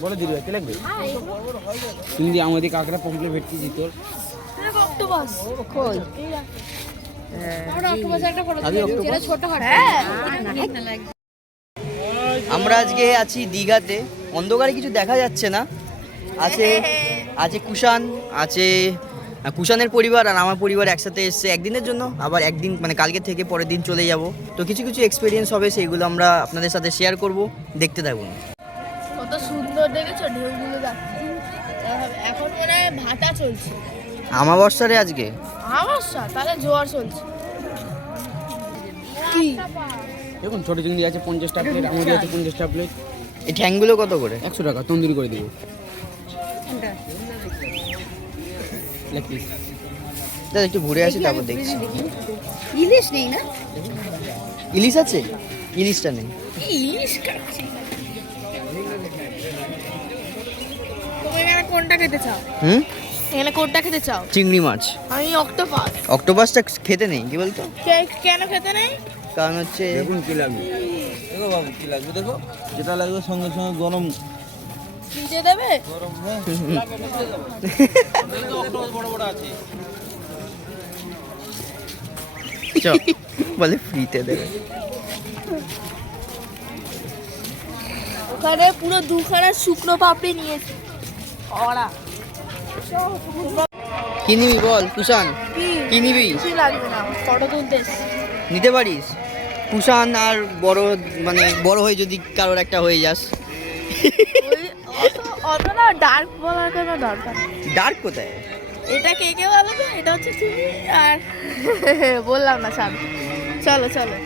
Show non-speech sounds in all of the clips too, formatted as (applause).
বলে দিবি কে লাগবে? তুমি দিয়ে আমাদের কাকড়া পমপ্লে ভেটকি আমরা ছোট হাতে হ্যাঁ। আমরা আজকে আছি দীঘাতে। অন্ধকারে কিছু দেখা যাচ্ছে না। আছে আছে কুষাণ আছে কুষাণের পরিবার আর আমার পরিবার একসাথে এসছে একদিনের জন্য আবার একদিন মানে কালকে থেকে পরের দিন চলে যাব। তো কিছু কিছু এক্সপিরিয়েন্স হবে সেইগুলো আমরা আপনাদের সাথে শেয়ার করব। দেখতে থাকুন। কত সুন্দর দেখেছ ঢেউগুলো এখন মনে হয় ভাটা চলছে। আমাবস্যারে আজকে? আমাশা তাহলে জোয়ার চলছে। কি? দেখুন ছোট চিংড়ি আছে পঞ্চাশটা প্লেট আমাদের আছে পঞ্চাশটা প্লেট এই ঠ্যাংগুলো কত করে? একশো টাকা তন্দুরি করে দিব। লেগ পিস দাদা একটু ঘুরে আসি তারপর দেখছি। ইলিশ নেই না? ইলিশ আছে? ইলিশটা নেই। ইলিশ কোনটা খেতে চাও? হুম? এখানে কোনটা খেতে চাও? চিংড়ি মাছ। আমি অক্টোপাস। অক্টোপাসটা খেতে নেই কি বলতো? কেন খেতে নেই? কারণ হচ্ছে দেখুন কি লাগবে। দেখো বাবু কি লাগবে? দেখো যেটা লাগবে সঙ্গে সঙ্গে গরম নিচে দেবে? গরম বড় বড় আছে চ, বলে ফ্রিতে দেবে। ওখানে পুরো দুখানা শুকনো পাপড়ি নিয়েছি। ওরা কি নিবি বল কুষাণ? কি? কি নিবি? লাগবে না ফটো তুলতে নিতে পারিস? কুষাণ আর বড় মানে বড় হয়ে যদি কারোর একটা হয়ে যাস। অত- না ডার্ক বলার কোনো দরকার ডার্ক কোথায়? এটা কে কে বলো তো? এটা হচ্ছে তুমি আর (laughs) বললাম না ছাড় চলো চলো।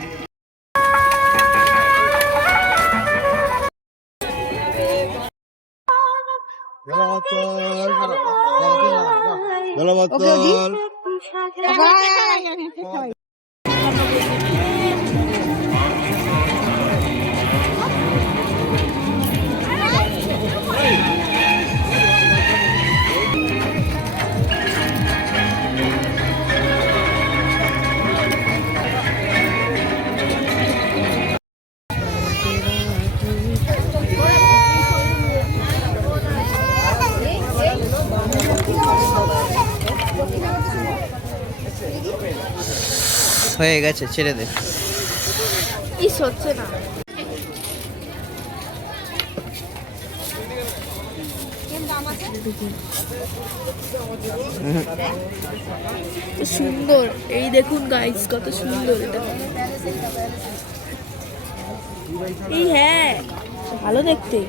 হয়ে গেছে, ছেড়ে দে। হচ্ছে না। সুন্দর। এই দেখুন গাইস কত সুন্দর এই হ্যাঁ ভালো দেখতে।